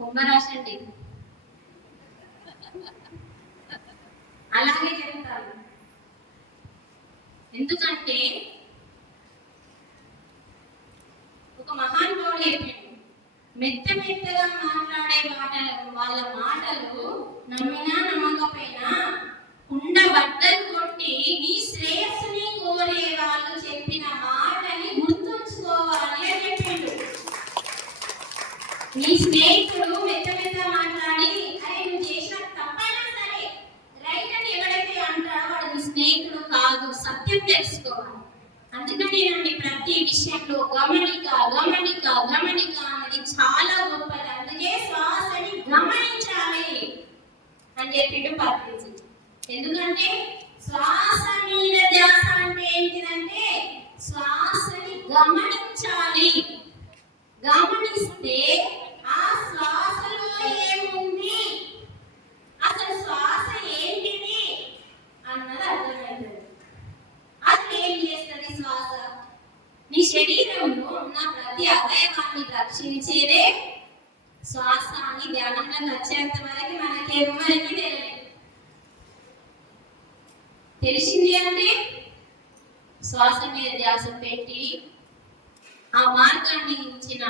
కుంభరాశండి అలాగే జరుగుతారు. ఎందుకంటే ఒక మహానుభావుడు చెప్పాడు మెత్త మెత్తగా మాట్లాడే మాటలు వాళ్ళ మాటలు నమ్మినా నమ్మకపోయినా కుండ బట్టలు కొట్టి నీ శ్రేయస్సుని కోరే వాళ్ళు చెప్పిన మాటని గుర్తుంచుకోవాలి అని చెప్పిండు. నీ స్నేహితుడు మెత్త మెత్త మాట్లాడి అరే నువ్వు చేసిన తప్పైనా సరే రైట్ అని ఎవరైతే అంటాడో వాడు నీ స్నేహితుడు కాదు సత్యం తెలుసుకోవాలి అందుకని ప్రతి విషయంలో. గమనిక గమనిక గమనిక అనేది చాలా గొప్పది. అందుకే శ్వాసని గమనించాలి అని చెప్పిండు పత్రిజీ ఎందుకంటే శ్వాస మీద ధ్యాస అంటే ఏంటిదంటే శ్వాసని గమనించాలి గమనిస్తే ఆ శ్వాసలో ఏముంది అసలు శ్వాస ఏంటిది అన్నది అర్థమవుతుంది అది ఏం చేస్తుంది శ్వాస నీ శరీరంలో ఉన్న ప్రతి అవయవాన్ని రక్షించేదే శ్వాస అని ధ్యానంలోకి వాళ్ళకి మనకి ఎవరికి తెలియదు. తెలిసింది అంటే శ్వాస మీద ధ్యాస పెట్టి ఆ మార్గాన్ని ఇచ్చిన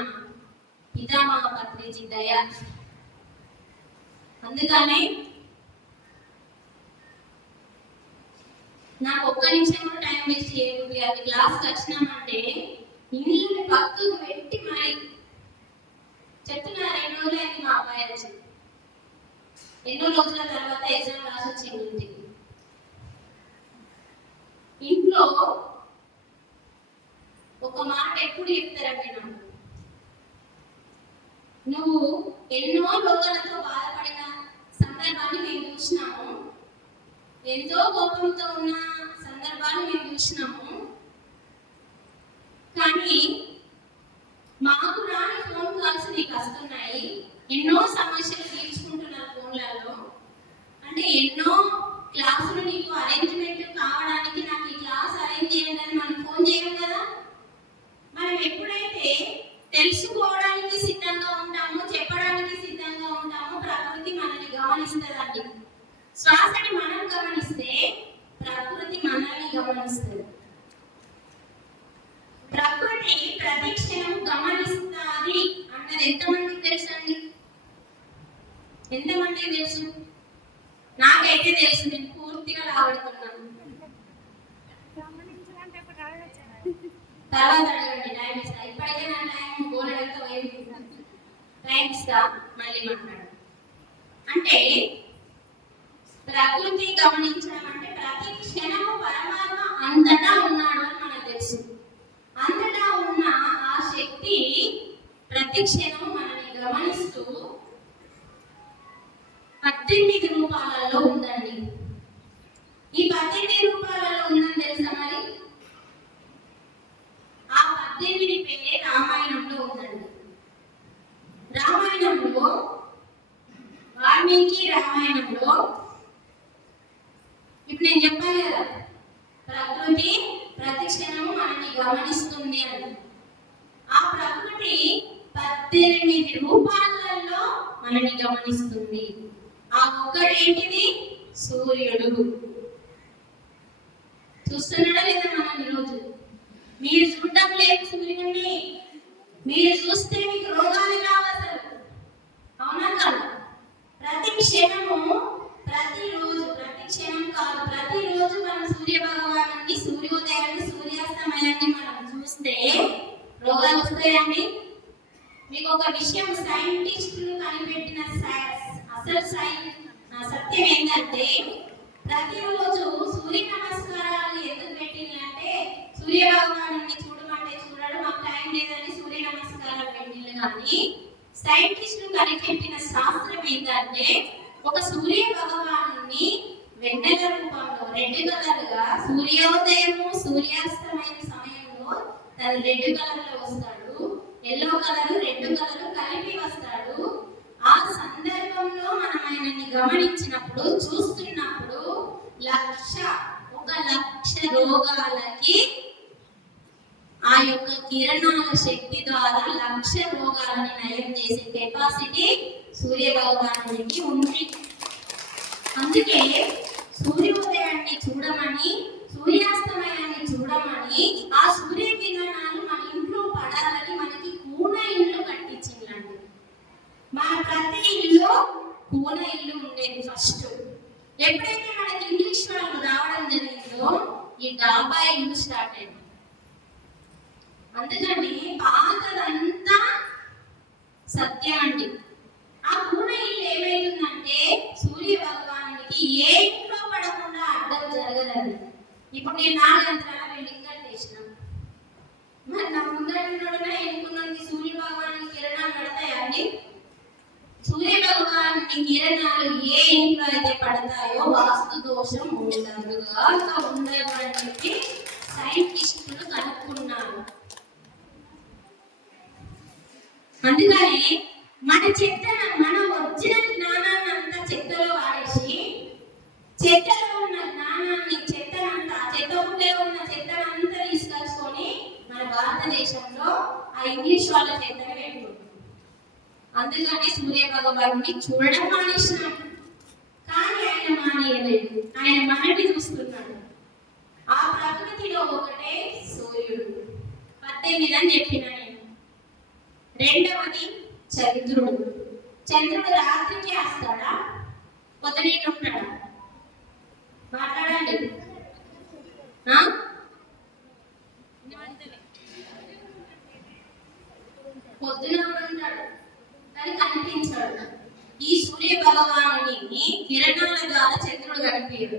పితామహ పత్రిజీ దయ. అందుకనే నాకు ఒక్క నిమిషం కూడా టైం వేస్ట్ చేయకూడదు అది క్లాస్కి వచ్చినామంటే ఇల్లుని పక్కకు పెట్టి మరి చెప్తున్నా రెండు రోజులు అయింది మా అబ్బాయి వచ్చి ఎన్నో రోజుల తర్వాత ఎగ్జామ్ రాసి వచ్చింది ఇంటికి ఇంట్లో ఒక మాట ఎప్పుడు చెప్తారంటే నాకు నువ్వు ఎన్నో రోగాలతో బాధపడిన సందర్భాన్ని మేము చూసినాము. ఎంతో కోపంతో ఉన్న సందర్భాలు మేము చూసినాము. శ్వాసని మనం గమనిస్తే ప్రకృతి మనల్ని గమనిస్తుంది. ప్రకృతి ప్రతిక్షణం గమనిస్తుంది అన్నది ఎంతమందికి తెలుసండి? ఎంతమందికి తెలుసు? నాకైతే తెలుసు నేను పూర్తిగా రాబడుతున్నాను. తర్వాత అడగండి టైం ఇస్తా ఇప్పటికే నా టైం గోలడంతా పోయింది. టైం ఇస్తా మళ్ళీ మాట్లాడు అంటే ప్రకృతి గమనించడం అంటే ప్రతి క్షణము పరమాత్మ అంతటా ఉన్నాడు అని మనకు తెలుసు. అంతటా ఉన్న ఆ శక్తి ప్రతి క్షణము మనల్ని గమనిస్తూ పద్దెనిమిది రూపాలలో ఉందండి. ఈ పద్దెనిమిది రూపాలలో ఉందని తెలుసా మరి? ఆ పద్దెనిమిది పేరే రామాయణం ఉందండి రామాయణంలో వాల్మీకి రామాయణంలో ఇప్పుడు నేను చెప్పాను కదా ప్రకృతి ప్రతి క్షణము మనల్ని గమనిస్తుంది ఆ ప్రకృతి పద్దెనిమిది రూపాలలో మనని గమనిస్తుంది. ఆ ఒక్కటేంటిది సూర్యుడు. చూస్తున్నాడా లేదా మనం ఈరోజు? మీరు చూడటం లేదు సూర్యుడిని. మీరు చూస్తే మీకు రోగాలు కావాలి అవునా కాదు ప్రతి క్షణము ప్రతిరోజు ప్రతి క్షణం కాదు ప్రతిరోజు మనం సూర్య భగవాను సూర్యోదయాన్ని సూర్యాస్తమయాన్ని మనం చూస్తే చేయండి మీకు ఒక విషయం సైంటిస్టులు కనిపెట్టిన అసలు సై సత్యం ఏంటంటే ప్రతిరోజు సూర్య నమస్కారాలు ఎందుకు పెట్టిందంటే సూర్య భగవాను చూడమంటే చూడడం మాకు టైం లేదని సూర్య నమస్కారాలు పెట్టింది కానీ సైంటిస్టులు కనిపెట్టిన శాస్త్రం ఏంటంటే ఒక సూర్య భగవాను వెన్నెల రూపంలో రెడ్ కలర్గా సూర్యోదయము సూర్యాస్తమయం సమయంలో తను రెడ్ కలర్లో వస్తాడు. ఎల్లో కలర్ రెడ్ కలర్ కలిపి వస్తాడు. ఆ సందర్భంలో మనం ఆయనని గమనించినప్పుడు చూస్తున్నప్పుడు లక్ష ఒక లక్ష రోగాలకి ఆ యొక్క కిరణాల శక్తి ద్వారా లక్ష రోగాలని నయం చేసే కెపాసిటీ సూర్య భగవానుడికి ఉంది. అందుకే సూర్యోదయాన్ని చూడమని సూర్యాస్తమయం చూడమని ఆ సూర్య కిరణాలు మన ఇంట్లో పడాలని మనకి కూన ఇల్లు కట్టించిందండి మన ప్రతి ఇల్లు కూన ఇల్లు ఉండేది ఫస్ట్ ఎప్పుడైతే మనకి ఇంగ్లీష్ వాళ్ళు రావడం జరిగిందో ఈ డాబా ఇల్లు స్టార్ట్ అయింది. అందుకని పాతదంతా సత్యం అండి. ఆ పూన ఇల్లు ఏమైతుందంటే సూర్య భగవానుడికి ఏ ఇంట్లో పడకుండా అడ్డం జరగదండి. ఇప్పుడు నేను నాలుగంతరాల బిల్డింగ్ కట్టేసిన. మరి నా ముందడున్నా ఎన్నుకున్నది సూర్య భగవానుడి కిరణాలు పడతాయా అండి? సూర్య భగవానుడి కిరణాలు ఏ ఇంట్లో అయితే పడతాయో వాస్తు ఉండదుగా ఉండదు అని చెప్పి సైంటిస్టులు కనుక్కున్నారు. అందుకని మన చెత్త మన ఒరిజినల్ జ్ఞానాన్ని అంతా చెత్తలో వాడేసి చెత్తలో ఉన్న జ్ఞానాన్ని చెత్తనంతా చెత్త ఉండే ఉన్న చెత్తనంతా తీసుకొచ్చుకొని మన భారతదేశంలో ఆ ఇంగ్లీష్ వాళ్ళ చెత్తని పెట్టుకుంటాం అందుకని సూర్య భగవాన్ని చూడడం మానేసినాం. మానేయలేదు ఆయన మనల్ని చూస్తున్నాడు. ఆ ప్రకృతిలో ఒకటే సూర్యుడు. పద్దెనిమిది అని చెప్పిన నేను రెండవది చంద్రుడు. చంద్రుడు రాత్రికి వస్తాడా పొద్దునీటి ఉంటాడా మాట్లాడండి നടത്തിയത്